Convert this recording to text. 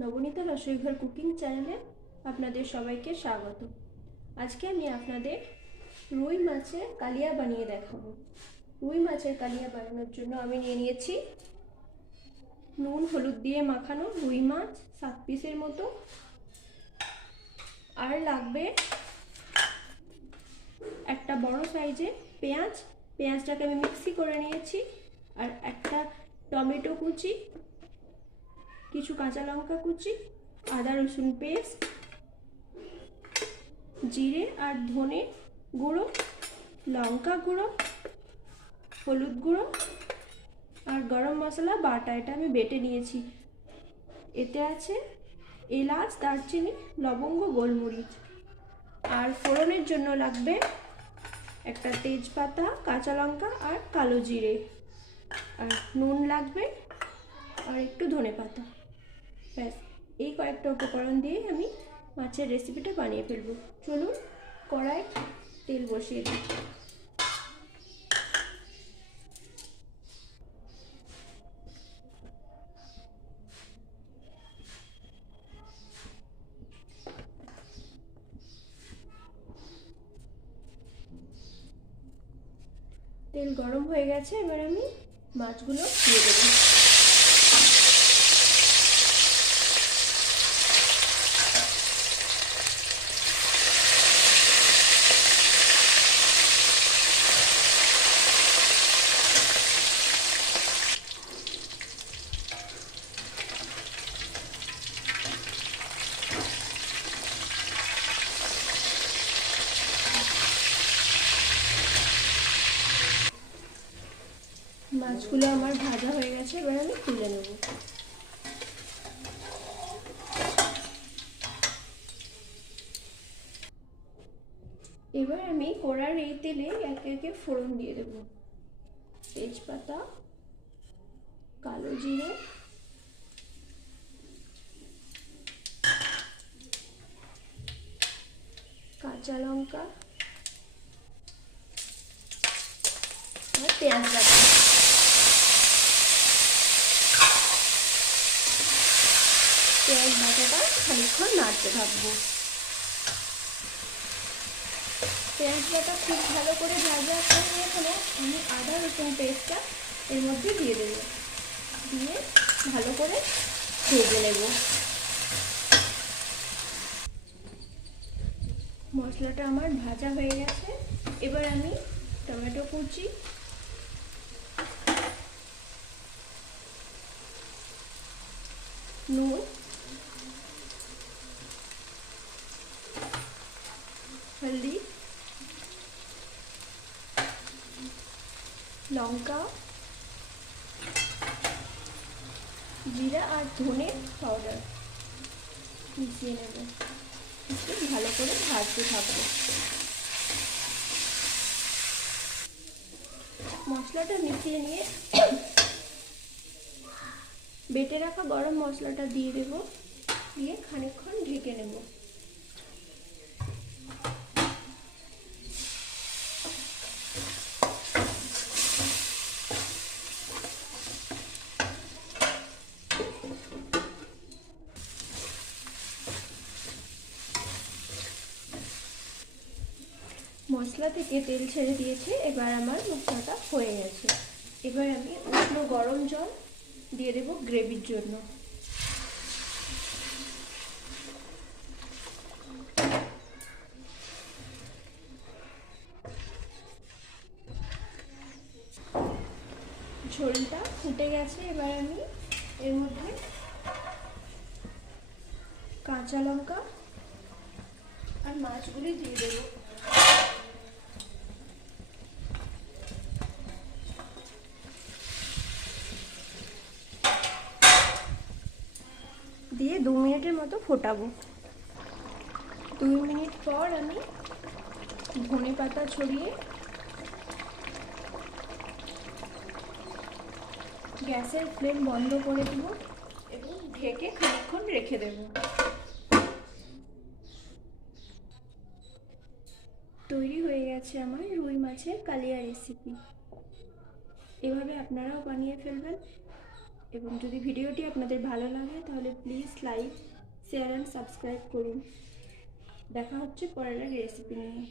Nabanita রসইঘর cooking চ্যানেলে আপনাদের সবাইকে স্বাগত। আজকে আমি আপনাদের রুই মাছের কালিয়া বানিয়ে দেখাবো। রুই মাছের কালিয়া বানানোর জন্য আমি নিয়ে নিয়েছি নুন হলুদ দিয়ে মাখানো রুই মাছ 7 পিসের মতো, আর লাগবে একটা বড় সাইজের পেঁয়াজটাকে আমি মিক্সি করে নিয়েছি, আর একটা টমেটো কুচি, কিছু কাঁচা লঙ্কা কুচি, আদা রসুন পেস্ট, জিরে আর ধনে গুঁড়ো, লঙ্কা গুঁড়ো, হলুদ গুঁড়ো আর গরম মশলা বাটা, এটা আমি বেটে নিয়েছি। এতে আছে এলাচ, দারচিনি, লবঙ্গ, গোলমরিচ। আর ফোড়নের জন্য লাগবে একটা তেজপাতা, কাঁচা লঙ্কা আর কালো জিরে, আর নুন লাগবে আর একটু ধনেপাতা। ব্যাস, এই কয়েকটা উপকরণ দিয়ে আমি মাছের রেসিপিটা বানিয়ে ফেলবো। চলুন কড়াই তেল বসিয়ে দিই। তেল গরম হয়ে গেছে, এবার আমি মাছগুলো দিয়ে দেবো। মাছগুলো আমার ভাজা হয়ে গেছে, এবার আমি তুলে নেব। এবার আমি কড়ার এই তেলে একে একে ফোড়ন দিয়ে দেব। তেজপাতা, কালো জিরে, কাঁচা লঙ্কা আর পেঁয়াজ বাটা। পেঁয়াজ বাটাটা খানিকক্ষণ নাড়তে থাকবো। পেঁয়াজ বাটা খুব ভালো করে ভাজা হয়ে গেলে আমি আদা রসুন পেস্টটা এর মধ্যে দিয়ে দেবো, দিয়ে ভালো করে ভেজে নেব। মশলাটা আমার ভাজা হয়ে গেছে, এবার আমি টমেটো কুচি, নুন, হলদি, লঙ্কা, জিরা আর ধনে পাউডার মিশিয়ে নেব। একটু ভালো করে ভাজতে থাকবো। মশলাটা মিশিয়ে নিয়ে বেটে রাখা গরম মশলাটা দিয়ে দেব, দিয়ে খানিকক্ষণ ঢেকে নেব। মশলা থেকে তেল ছেড়ে দিয়েছে, এবার আমার মশলাটা হয়ে গেছে। এবার আমি উষ্ণ গরম জল দিয়ে দেব গ্রেভির জন্য। ঝোলটা ফুটে গেছে, এবার আমি এর মধ্যে কাঁচা লঙ্কা আর মাছগুলি দিয়ে দেবো। দিয়ে 2 মিনিটের মতো ফোটাবো। 2 মিনিট পর আমি ধনে পাতা ছড়িয়ে গ্যাসের ফ্লেম বন্ধ করে দেবো এবং ঢেকে খানিকক্ষণ রেখে দেব। তৈরি হয়ে গেছে আমার রুই মাছের কালিয়া রেসিপি। এভাবে আপনারাও বানিয়ে ফেলবেন এবং যদি ভিডিওটি আপনাদের ভালো লাগে তাহলে please like, share and subscribe করুন। দেখা হচ্ছে পরের এক রেসিপি নিয়ে।